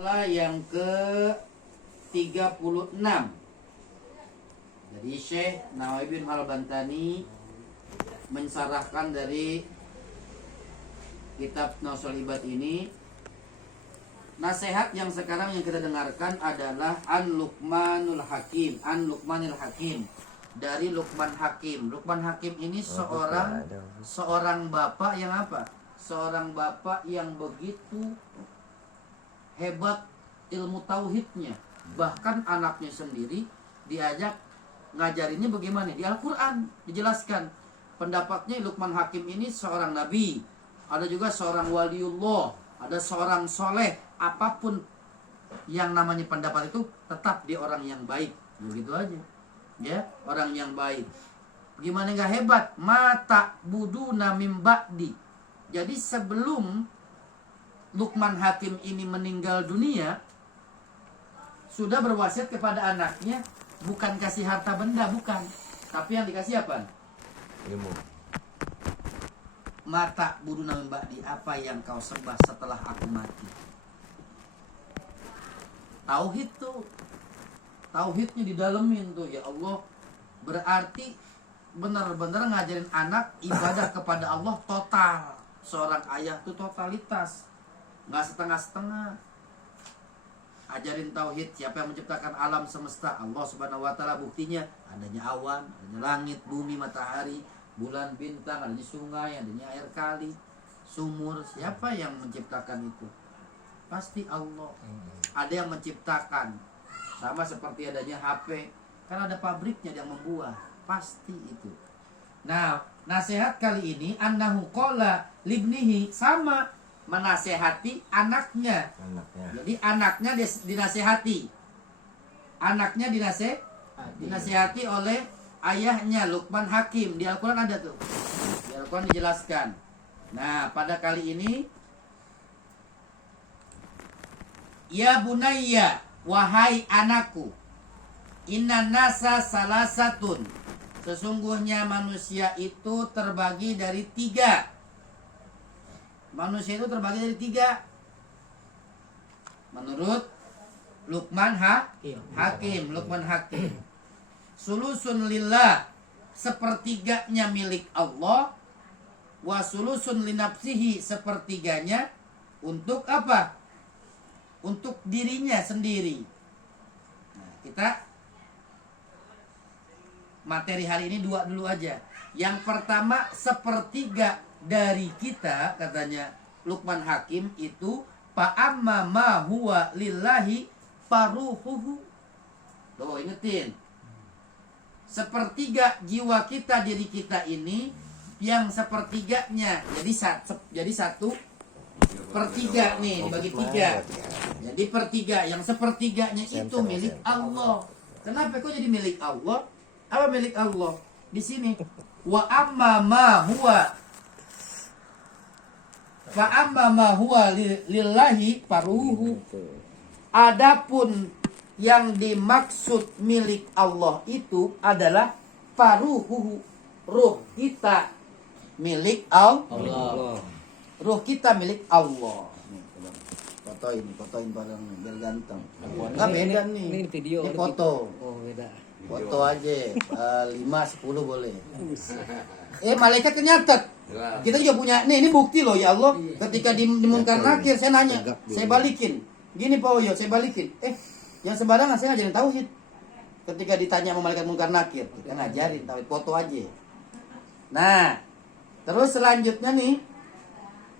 Masalah yang ke-36. Jadi Syekh Nawawi bin Al-Bantani mensarahkan dari kitab Nausul Ibad ini. Nasihat yang sekarang yang kita dengarkan adalah An Luqmanul Hakim. An Luqmanil Hakim, dari Luqman Hakim. Luqman Hakim ini seorang bapak yang apa? Seorang bapak yang begitu hebat ilmu tauhidnya. Bahkan anaknya sendiri diajak ngajarinnya bagaimana? Di Al-Quran dijelaskan. Pendapatnya Luqman Hakim ini seorang nabi, ada juga seorang waliullah, ada seorang soleh. Apapun yang namanya pendapat itu tetap di orang yang baik. Begitu aja, ya, orang yang baik. Gimana nggak hebat? Mata buduna mim ba'di. Jadi sebelum Luqman Hakim ini meninggal dunia, sudah berwasiat kepada anaknya, bukan kasih harta benda, bukan, tapi yang dikasih apa? Ilmu. Mata buduna mim ba'di, apa yang kau sembah setelah aku mati. Tauhid tuh, tauhidnya didalemin tuh, ya Allah. Berarti benar-benar ngajarin anak ibadah kepada Allah total. Seorang ayah tuh totalitas, nggak setengah-setengah. Ajarin tauhid, siapa yang menciptakan alam semesta? Allah Subhanahu wa taala. Buktinya adanya awan, adanya langit, bumi, matahari, bulan, bintang, adanya sungai, adanya air kali, sumur. Siapa yang menciptakan itu? Pasti Allah. Ada yang menciptakan. Sama seperti adanya HP, kan ada pabriknya yang membuat. Pasti itu. Nah, nasihat kali ini annahu qala libnihi, sama menasehati anaknya. Jadi anaknya dinasehati. Anaknya dinasehati oleh ayahnya Luqman Hakim. Di Al-Quran ada tuh. Di Al-Quran dijelaskan. Nah, pada kali ini, ya bunayya, wahai anakku, inna nasa salasatun, sesungguhnya manusia itu terbagi dari 3. Manusia itu terbagi dari 3 menurut Luqman Hakim. Luqman Hakim. Sulusun lillah, sepertiganya milik Allah. Wa sulusun linafsihi, sepertiganya untuk apa? Untuk dirinya sendiri. Nah, kita materi hari ini 2 dulu aja. Yang pertama, sepertiga dari kita, katanya Luqman Hakim itu, fa'amma ma huwa lillahi faruhuhu. Tuh, ingetin. Sepertiga jiwa kita, diri kita ini, yang sepertiganya jadi 1/3 nih, dibagi 3. Jadi 1/3, yang sepertiganya itu milik Allah. Kenapa kok jadi milik Allah? Apa milik Allah? Di sini, wa amma ma huwa fa amma ma huwa lillahi faruhu. Adapun yang dimaksud milik Allah itu adalah faruhu, ruh kita milik Allah. Ruh kita milik Allah. Nih, fotoin barang biar ganteng. Enggak beda nih. Ini video. Ini foto. Oh, beda. Foto aja. 5-10 boleh. Malaikat nyatet. Kita juga punya. Nih, ini bukti loh ya Allah. Ketika di Munkar Nakir saya nanya, saya balikin. Gini Pak Oyo, saya balikin. Yang sembarangan saya ngajarin tauhid. Ketika ditanya sama malaikat Munkar Nakir, kita ngajarin tauhid, foto aja. Nah, terus selanjutnya nih,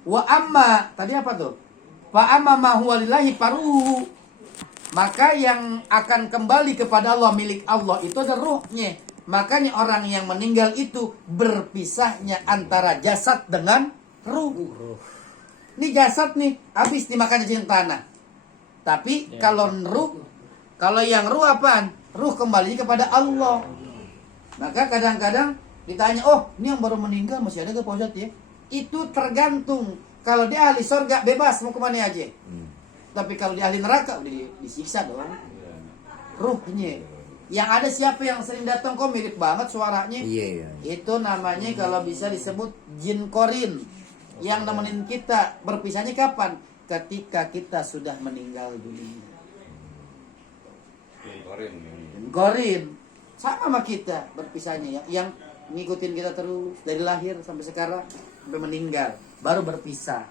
wa amma, tadi apa tuh? Fa amma ma huwa lillahi faruhu. Maka yang akan kembali kepada Allah, milik Allah, itu adalah ruhnya. Makanya orang yang meninggal itu berpisahnya antara jasad dengan ruh. Ini jasad nih, habis dimakan cacing tanah. Tapi kalau ruh, kalau yang ruh apaan? Ruh kembali kepada Allah. Maka kadang-kadang ditanya, oh ini yang baru meninggal masih ada ke Pak Ustadz ya? Itu tergantung. Kalau dia ahli surga bebas mau kemana aja. Tapi kalau dia ahli neraka udah disiksa dong. Ruhnya. Yang ada siapa yang sering datang kok mirip banget suaranya? Iya. Itu namanya kalau bisa disebut jin korin. Yang nemenin kita. Berpisahnya kapan? ketika kita sudah meninggal dunia. Gorin sama sama kita berpisahnya, yang ngikutin kita terus dari lahir sampai sekarang sampai meninggal baru berpisah.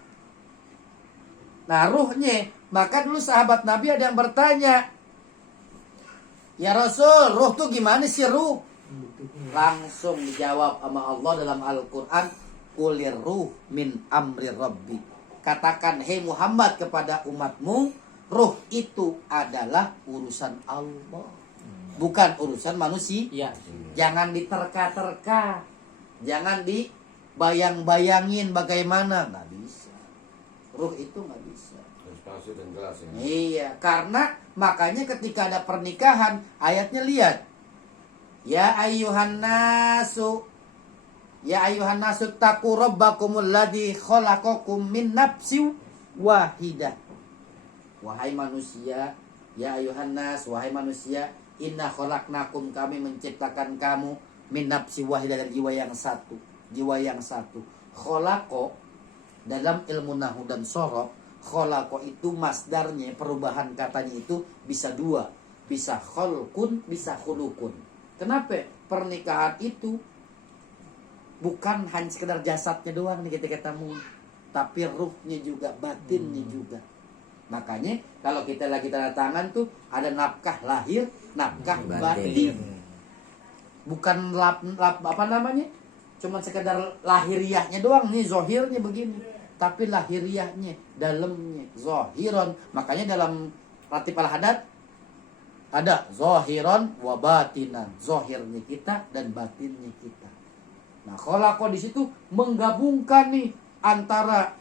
Nah ruhnya, maka dulu sahabat Nabi ada yang bertanya, ya Rasul, ruh tuh gimana sih ruh? Langsung dijawab sama Allah dalam Al-Quran, Qulir ruh min amri rabbi. Katakan, hei Muhammad kepada umatmu, ruh itu adalah urusan Allah, bukan urusan manusia. Jangan diterka-terka, jangan dibayang-bayangin bagaimana, nggak bisa. Ruh itu nggak bisa. Iya, karena makanya ketika ada pernikahan, ayatnya lihat, ya ayuhan nasu taqu rabbakumul ladzi khalaqakum min nafsin wahidah. Wahai manusia, ya ayuhan nas, wahai manusia, inna khalaqnakum, kami menciptakan kamu min nafsin wahidah, dari jiwa yang satu. Jiwa yang satu. Khalaqo dalam ilmu nahwu dan sorof, khalaqo itu masdarnya, perubahan katanya itu bisa dua, bisa khalqun, bisa khulukun. Kenapa? Pernikahan itu bukan hanya sekedar jasadnya doang nih kita ketemu, tapi ruhnya juga, batinnya juga. Makanya kalau kita lagi tanda tangan tuh ada nafkah lahir, nafkah batin. Bukan apa namanya? Cuman sekedar lahiriahnya doang nih, zohirnya begini. Tapi lahiriahnya, dalamnya, zohiron. Makanya dalam ratib al-hadat ada zohiron wa batinan. Zohirnya kita dan batinnya kita. Nah, kholaqo di situ menggabungkan nih antara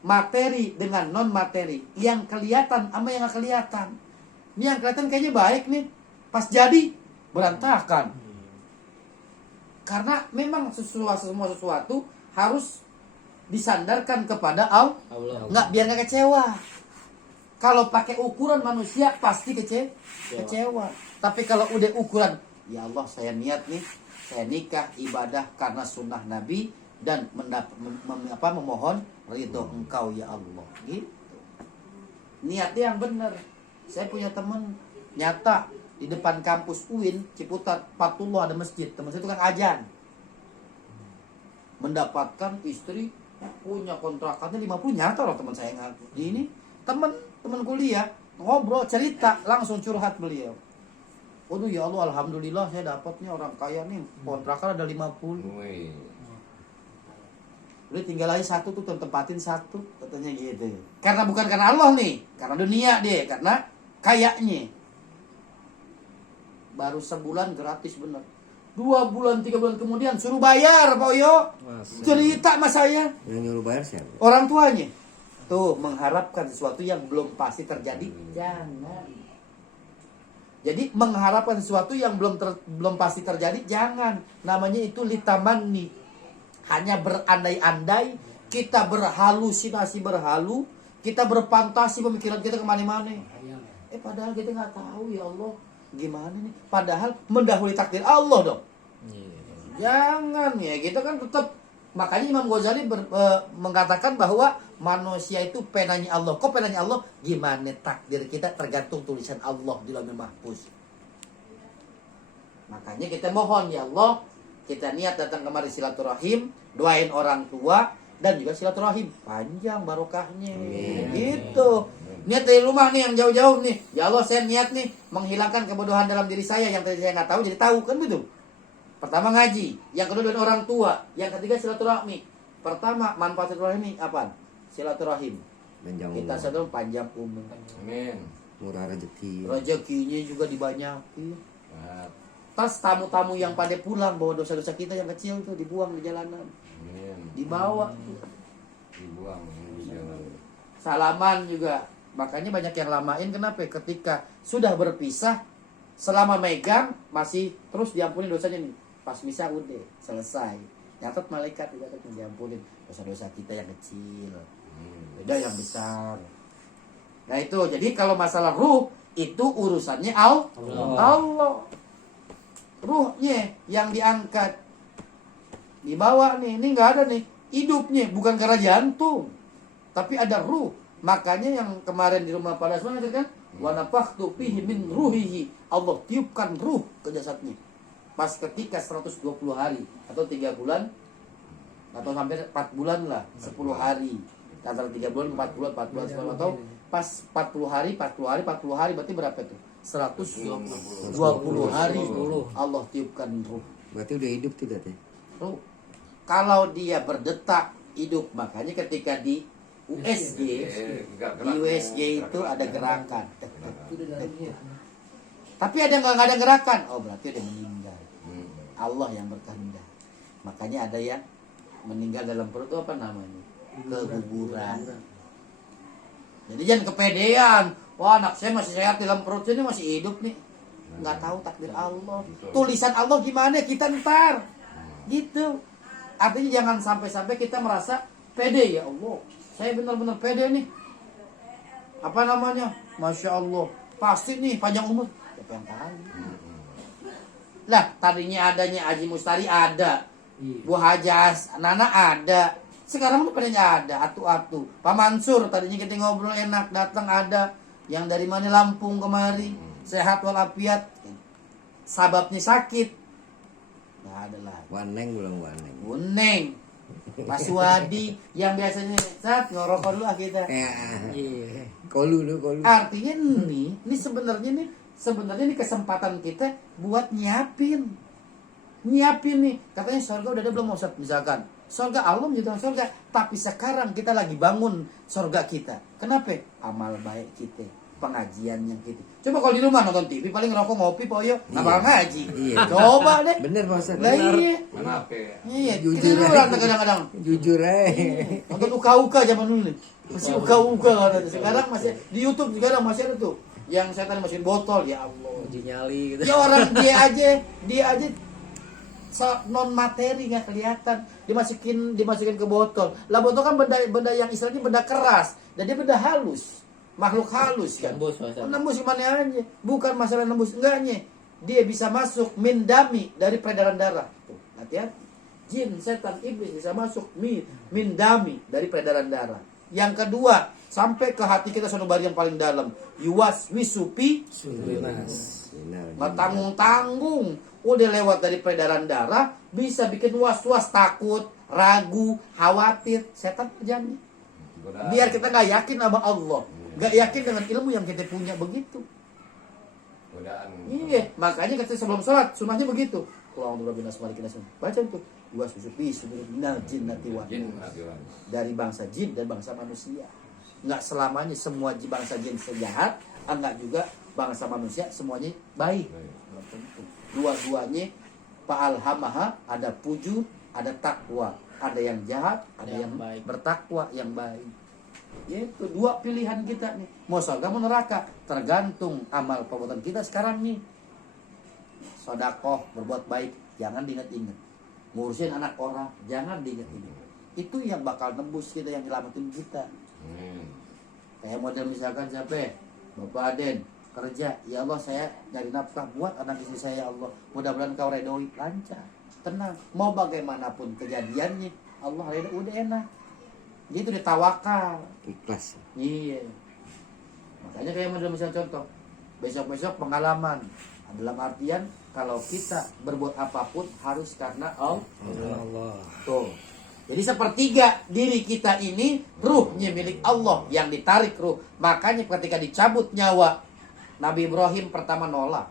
materi dengan non materi, yang kelihatan sama yang nggak kelihatan. Ini yang kelihatan kayaknya baik nih, pas jadi berantakan. Karena memang semua sesuatu harus disandarkan kepada Allah. Nggak, biar nggak kecewa. Kalau pakai ukuran manusia pasti kecewa. Tapi kalau udah ukuran, ya Allah saya niat nih, saya nikah ibadah karena sunnah Nabi dan memohon ridho Engkau ya Allah, gitu. Niatnya yang benar. Saya punya teman nyata di depan kampus UIN Ciputat, Fatullah, ada masjid. Teman saya tukang ajan, mendapatkan istri, punya kontrakannya 50, nyata loh teman saya ngaku. Ini teman kuliah ngobrol cerita, langsung curhat beliau. Waduh ya Allah, alhamdulillah saya dapatnya orang kaya nih, kontrakan ada 50. Udah tinggal lagi satu tuh, tempatin satu, katanya gitu. Karena bukan karena Allah nih, karena dunia dia, karena kayaknya. Baru sebulan gratis bener. 2 bulan, 3 bulan kemudian suruh bayar Pak Oyo. Cerita sama saya. Yang nyuruh bayar siapa? Orang tuanya. Tuh, mengharapkan sesuatu yang belum pasti terjadi, jangan. Jadi mengharapkan sesuatu yang belum pasti terjadi, jangan. Namanya itu litamanni. Hanya berandai-andai, kita berhalusinasi, kita berfantasi, pemikiran kita kemana-mana. Padahal kita nggak tahu ya Allah gimana nih. Padahal mendahului takdir Allah dong. Jangan ya, kita kan tetap. Makanya Imam Ghazali mengatakan bahwa manusia itu penanya Allah. Kok penanya Allah? Gimana takdir kita tergantung tulisan Allah di Lauhul Mahfuz. Makanya kita mohon ya Allah, kita niat datang kemari silaturahim, doain orang tua dan juga silaturahim panjang barokahnya. Gitu. Niat dari rumah nih yang jauh-jauh nih. Ya Allah, saya niat nih menghilangkan kebodohan dalam diri saya yang tadi saya nggak tahu jadi tahu, kan betul. Pertama ngaji, yang kedua doain orang tua, yang ketiga silaturahmi. Pertama manfaat silaturahmi apa? Silaturahim. Kita sedang panjang umur. Amin. Murah rezeki. Rezekinya juga dibanyakin. Tas tamu-tamu yang pada pulang bawa dosa-dosa kita yang kecil tuh dibuang di jalanan. Amin. Dibawa. Dibuang di jalan. Salaman juga. Makanya banyak yang lamain, kenapa? Ketika sudah berpisah, selama megang masih terus diampuni dosanya nih. Pas misah udah selesai. Nyatat malaikat juga kan diampunin dosa-dosa kita yang kecil. Beda yang besar. Nah itu, jadi kalau masalah ruh itu urusannya Allah. Ruhnya yang diangkat, dibawa nih, ini nggak ada nih hidupnya, bukan karena jantung, tapi ada ruh Makanya yang kemarin di rumah pada semua kan, wa nafakhtu fihi min ruhihi. Allah tiupkan ruh ke jasadnya. Pas ketika 120 hari atau 3 bulan atau sampai 4 bulan lah, 10 hari. Antara 3 bulan, 4 bulan, 4 bulan, 10 atau pas 40 hari berarti berapa itu? 120 hari Allah tiupkan ruh. Berarti udah hidup tidak teh? Ruh. Kalau dia berdetak hidup, makanya ketika di USG itu ada gerakan. Tapi ada nggak ada gerakan? Oh berarti dia meninggal. Allah yang berkehendak. Makanya ada yang meninggal dalam perut itu apa namanya? Keguguran. Jadi jangan kepedean. Wah anak saya masih sehat dalam perut ini masih hidup nih. Nggak tahu takdir Allah. Tulisan Allah gimana kita ntar. Gitu. Artinya jangan sampai-sampai kita merasa pede ya Allah. Saya benar-benar pede nih. Apa namanya? Masya Allah. Pasti nih panjang umur. Siapa yang tahu? Lah tadinya adanya Haji Mustari ada. Bu Hajas Nana ada. Sekarang udah pada ada. Atu-atu. Pak Mansur tadinya kita ngobrol enak. Datang ada. Yang dari mana Lampung kemari. Sehat walafiat. Sababnya sakit. Nggak ada lah. Waneng belum waneng. Uneng. Mas Wadi yang biasanya saat ngerokok dulu kita. Iya. Kolu. Artinya ini sebenarnya ini kesempatan kita buat nyiapin nih. Katanya surga udah ada belum Ustaz? Misalkan surga Allah menjadi surga, tapi sekarang kita lagi bangun surga kita. Kenapa? Amal baik kita, pengajian yang kita. Coba kalau di rumah nonton TV paling ngerokok ngopi poyo, nggak ngaji. Iya. Coba deh. Bener Pak Ustaz. Lah iya. Kenapa? Iya, Jujur tiduran aja. kadang-kadang. Jujur aja. Nonton uka-uka zaman dulu nih. Masih uka-uka kan. Sekarang masih di YouTube sekarang masih ada tuh. Yang saya tadi masukin botol ya Allah. Uji nyali gitu. Ya orang dia aja non materi nggak kelihatan. Dimasukin ke botol. Lah botol kan benda yang istilahnya benda keras dan dia benda halus. Makhluk halus kan. Nembus gimana aja. Bukan masalah nembus enggaknya. Dia bisa masuk min dami dari peredaran darah. Tuh, hati-hati. Jin, setan, iblis bisa masuk min dami dari peredaran darah. Yang kedua, sampai ke hati kita sanubari yang paling dalam. Yuwas wisupi nggak tanggung-tanggung. Udah lewat dari peredaran darah, bisa bikin was-was, takut, ragu, khawatir. Setan kerjanya. Biar kita nggak yakin sama Allah. Nggak yakin dengan ilmu yang kita punya begitu. Iya, makanya kita sebelum sholat sunnahnya begitu. Baca itu. Yuwas wisupi minal jinnati wan. Dari bangsa jin dan bangsa manusia. Nggak selamanya semua bangsa jin sejahat, enggak juga bangsa manusia semuanya baik. Dua-duanya fa'alhamaha, ada pujur, ada takwa, ada yang jahat, ada yang baik. Bertakwa, yang baik. Itu dua pilihan kita nih. Mau surga mau neraka, tergantung amal perbuatan kita sekarang nih. Sedekah, berbuat baik, jangan diingat-ingat. Ngurusin anak orang, jangan diingat-ingat. Itu yang bakal nembus kita, yang nyelamatin kita. Kayak model misalkan siapa? Bapak Aden kerja, ya Allah saya dari nafkah buat anak istri saya, ya Allah mudah-mudahan kau redoi, lancar, tenang, mau bagaimanapun kejadiannya Allah redoi, udah enak gitu, ditawakal, Ikhlas. iya. Makanya kayak model misalnya contoh besok-besok pengalaman, dalam artian kalau kita berbuat apapun harus karena Allah. Tuh. Jadi sepertiga diri kita ini ruhnya milik Allah, yang ditarik ruh. Makanya ketika dicabut nyawa, Nabi Ibrahim pertama nolak.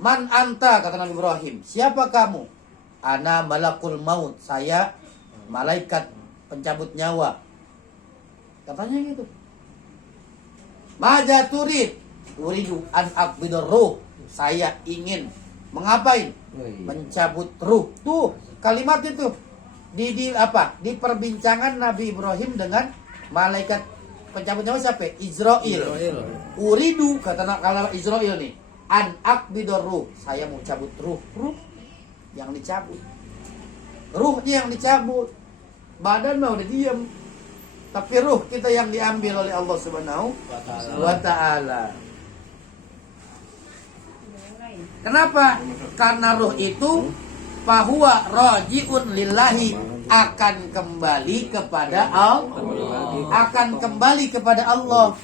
Man anta, kata Nabi Ibrahim. Siapa kamu? Ana malakul maut. Saya malaikat pencabut nyawa. Katanya gitu. Maja turid. Uridu an aqbidur ruh. Saya ingin mengapain? Mencabut ruh. Tuh kalimat itu di perbincangan Nabi Ibrahim dengan malaikat pencabut nyawa siapa? Israil. Uridu, kata kalau Israil nih, an aqbidur ruh. Saya mau cabut ruh yang dicabut. Ruhnya yang dicabut. Badan mah udah diam. Tapi ruh kita yang diambil oleh Allah Subhanahu wa taala. Kenapa? Karena ruh itu fahuwa rajiun lillahi akan kembali kepada Allah. Akan kembali kepada Allah.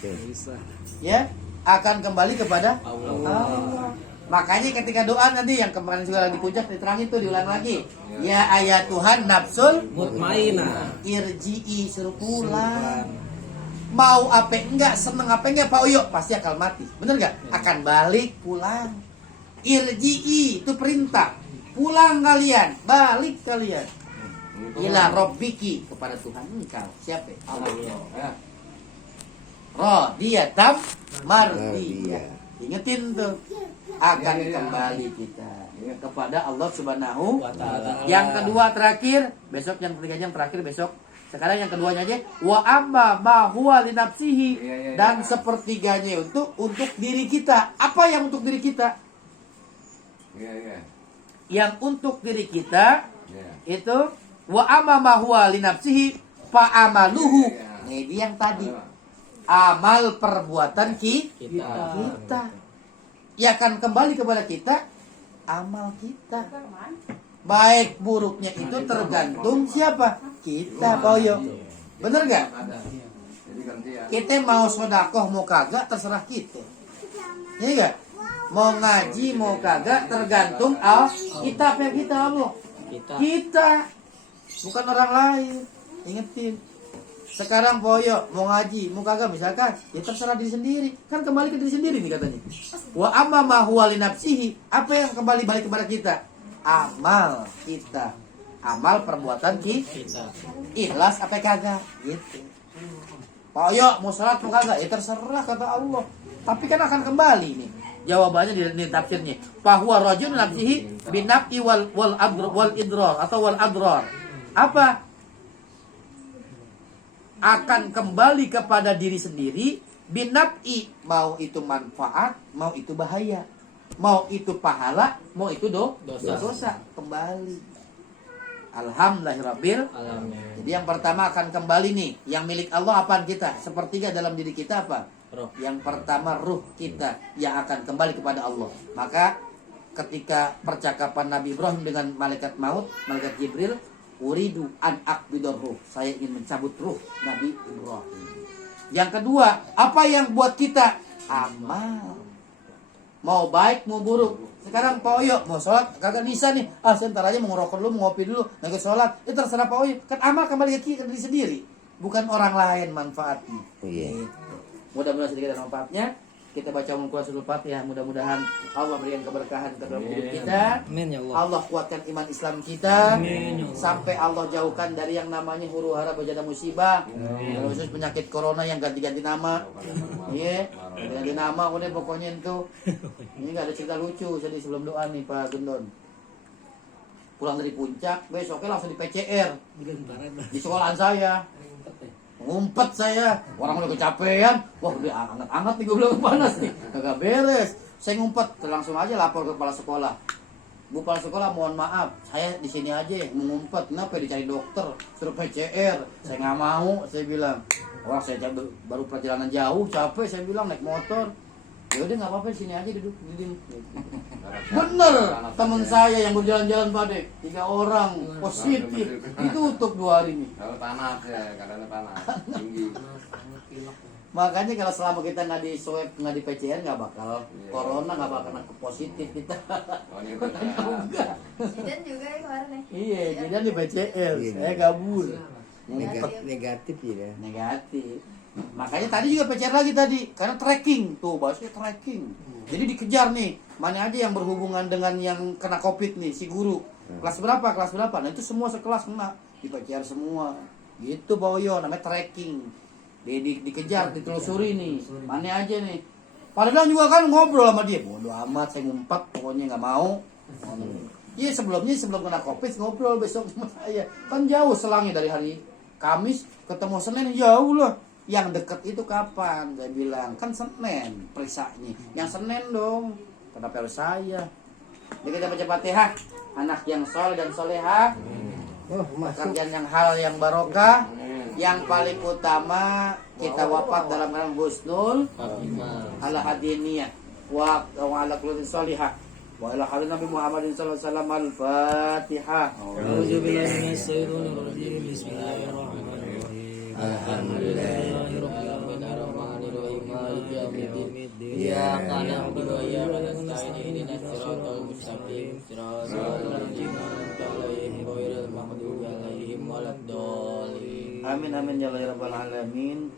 Ya, akan kembali kepada Allah. Makanya ketika doa nanti yang kemarin juga lagi puncak diterangin tuh, diulang lagi. Ya ayat Tuhan nafsul mutmainah, irji'i, suruh pulang. Mau apa enggak, seneng apa enggak Pak Oyo, pasti akan mati. Bener enggak? Akan balik pulang. Irji'i itu perintah. Pulang kalian, balik kalian. Ila rabbiki, kepada Tuhan engkau. Siapa? Allah. Radiyatam mardiyah. Ingetin tuh. Akan kembali kita kepada Allah Subhanahu wa Ta'ala. Yang kedua terakhir, besok yang ketiga yang terakhir besok. Sekarang yang keduanya aja, wa amma ma huwa li nafsihi, dan sepertiganya untuk diri kita. Apa yang untuk diri kita? Yang untuk diri kita itu wa amma ma huwa li nafsihi fa amaluhu. Ini dia yang tadi. Amal perbuatan kita. Ya akan kembali kepada kita amal kita. Baik buruknya itu tergantung siapa? Kita, Pak Oyo. Bener gak? Kita mau sodakoh mau kagak terserah kita. Iya gak? Mau ngaji mau kagak tergantung kita, apa yang kita Allah. Kita. Bukan orang lain. Ingetin. Sekarang Poyo mau ngaji, mau kagak misalkan, ya terserah diri sendiri. Kan kembali ke diri sendiri nih katanya. Wa amma ma huwa li nafsihi, apa yang kembali balik kepada kita? Amal kita. Amal perbuatan kita. Ikhlas apa kagak? Gitu. Poyo mau salat mau kagak? Ya terserah kata Allah. Tapi kan akan kembali nih. Jawabannya di tafsirnya. Fa huwa rajulun nafsihi binafi wal idrar atau wal adrar. Apa? Akan kembali kepada diri sendiri binaf'i, mau itu manfaat, mau itu bahaya, mau itu pahala, mau itu dosa kembali. Alhamdulillahirabbil alamin. Jadi yang pertama akan kembali nih, yang milik Allah apaan kita? Sepertiga dalam diri kita apa? Ruh. Yang pertama ruh kita yang akan kembali kepada Allah. Maka ketika percakapan Nabi Ibrahim dengan malaikat maut, malaikat Jibril, uridu an aqbidur ruh, saya ingin mencabut ruh Nabi Ibrahim. Yang kedua, apa yang buat kita? Amal. Mau baik mau buruk. Sekarang Pak Oyo mau sholat kagak bisa nih. Sebentar aja mau ngerokok dulu, mau ngopi dulu, nggak sholat. Itu terserah Pak Oyo. Kan amal kembali ke diri sendiri, bukan orang lain manfaatnya. Iya. Mudah-mudahan sedikit ada manfaatnya. Kita baca Al-Qur'an Fatihah, mudah-mudahan Allah berikan keberkahan ke dalam hidup kita. Amin ya Allah. Allah kuatkan iman Islam kita. Amin. Sampai Allah jauhkan dari yang namanya huru hara bejana musibah. Khusus penyakit corona yang ganti-ganti nama. Iya, ganti nama udah pokoknya itu. Ini enggak ada cerita lucu jadi sebelum doa nih Pak Gendon. Pulang dari puncak, besoknya langsung di PCR. Di sekolahan saya. Ngumpet saya, orang udah kecapean, wah udah anget-anget nih gue bilang panas nih, kagak beres. Saya ngumpet, langsung aja lapor ke kepala sekolah. Bu kepala sekolah mohon maaf, saya di sini aja ngumpet, kenapa dicari dokter, suruh PCR, saya nggak mau, saya bilang. Orang saya baru perjalanan jauh, capek, saya bilang naik motor. Ya udah nggak apa-apa, sini aja duduk. Bener, teman saya yang berjalan-jalan pada 3 orang positif, ditutup 2 hari nih. Kalau panas ya, karena panas tinggi. Makanya kalau selama kita nggak di swab, nggak di PCR nggak bakal corona, nggak bakal kena positif kita. Oh, ini benar. Dan juga ya kemarin nih. Iya, jadi di PCR, saya kabur. Negatif ya. Negatif. Makanya tadi juga PCR lagi tadi, karena tracking tuh bahasanya tracking. Jadi dikejar nih, mana aja yang berhubungan dengan yang kena COVID nih, si guru. Kelas berapa? Nah itu semua sekelas kena, di PCR semua. Gitu Pak Oyo, namanya tracking. Dikejar, ditelusuri nih, mana aja nih. Padahal juga kan ngobrol sama dia, bodoh amat, saya ngumpet, pokoknya nggak mau. Iya sebelum kena COVID ngobrol besok sama saya. Kan jauh selangnya dari hari Kamis ketemu Senin jauh loh. Yang deket itu kapan? Saya bilang kan Senin periksanya. Yang Senin dong. Kenapa harus saya? Jadi kita baca Fatihah. Anak yang soleh dan soleha. Pekerjaan yang halal yang barokah. Yang paling utama kita wafat dalam keadaan husnul ala hadiniyah wa ala kulli solihah. wa ila hadir Nabi Muhammadin sallallahu alaihi wasallam. Al-Fatihah. A'udzu billahi minasyaitonir rajim. Bismillahirrahmanirrahim. Alhamdulillahi rabbil alamin arrahmanir rahim maliki yaumiddin. Iyyaka na'budu wa iyyaka nasta'in ihdinas siratal mustaqim siratal ladzina an'amta 'alaihim ghairil maghdubi 'alaihim waladdallin. Amin amin ya rabbal alamin.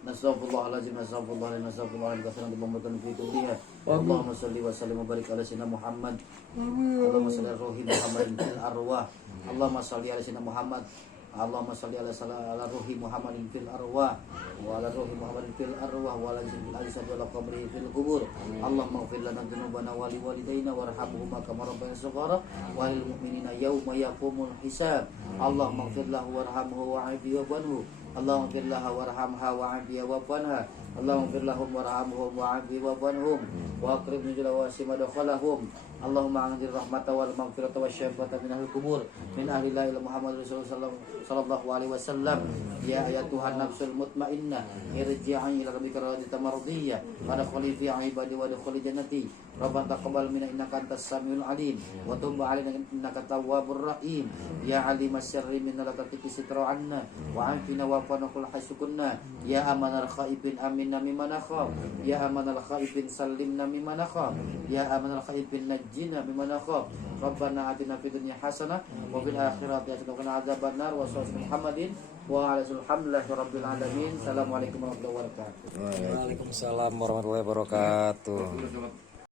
Nastaghfirullahaladzim, nastaghfirullahaladzim, nastaghfirullahaladzim, kasaran dibambakan fitur dia. Allahumma salli wa sallim wa barik ala sayyidina Muhammad. Allahumma salli ala ruhi Muhammadin fil arwah. Allahumma salli ala sayyidina Muhammad. Allahumma salli ala ruhi Muhammadin fil arwah wa ala ruhi Muhammadin fil arwah wa ala ajsad wa ala qabrihi fil qubur. Allahumma ighfir lana dzunubana wa liwalidayna warhamhuma kama rabbayana shaghara wa lil mu'minina yawma yaqumul hisab. Allahumma ighfir lahu warhamhu wa'afihi wa'fu. Allahumma ighfir laha warhamha wa'afiha wa'fu anha. Allahumma ighfir lahum warhamhum wa'afihi wa'fu anhum wa aqrib nuzula wa simadakhalahum. Allahumma anzil rahmata wal maghfirata wasyafata min ahli kubur min ahli la ilaha Muhammad Rasulullah sallallahu alaihi wasallam. Ya ayatuhan nafsul mutmainnah irji'i ila rabbika radiyatan mardiyah wa adkhuli fi ibadi wa adkhuli jannati. Rabbana taqabbal minna innaka antas samiul alim wa tub 'alaina innaka tawwabur rahim. Ya alimas syarri minna la tatiki sitra 'anna wa 'afina wa fana kul hasukunna. Ya amanal khaifin aminna mimman nakhaf. Ya amanal khaifin sallimna mimman nakhaf. Ya amanal khaifin najjina mimman nakhaf. Rabbana atina fid dunya hasanah wa fil akhirati hasanah wa qina adzabannar. Wa sallallahu Muhammadin wa ala alhamdulillahi rabbil alamin. Assalamualaikum warahmatullahi wabarakatuh. Waalaikumsalam warahmatullahi wabarakatuh. Terus,